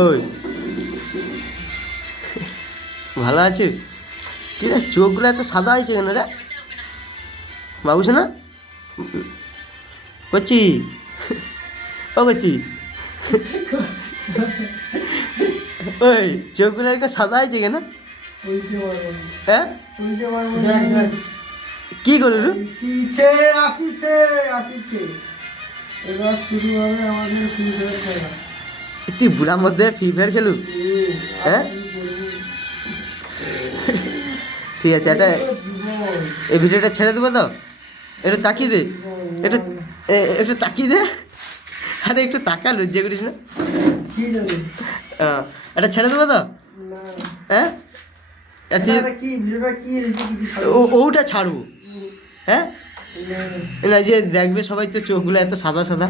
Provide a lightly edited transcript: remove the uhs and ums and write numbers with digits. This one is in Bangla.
ওই ভালো আছে? কি রে চোখগুলো এত সাদা হয়েছে কেন রে বাবু শোনা? করছি ও করছি ওই চোখগুলো এরকম সাদা হয়েছে কেন? হ্যাঁ কি করু? আসিছে এবার শুরু হবে আমাদের ফ্রি ফায়ার খেলা। তুই বুড়ার মধ্যে ফ্রি ফায়ার খেলু? হ্যাঁ ঠিক আছে, এটা এই ভিডিওটা ছেড়ে দেবো তো? একটু তাকিয়ে দে, একটু একটু তাকিয়ে দে। আরে একটু তাকা, লজ্জা করিস না। কি জানি হ্যাঁ এটা ছেড়ে দেবো তো? না হ্যাঁ কি ভিডিওটা কি হয়েছে কি ওটা ছাড়বো। হ্যাঁ না যে দেখবে সবাই তো চোখগুলো এত সাদা সাদা।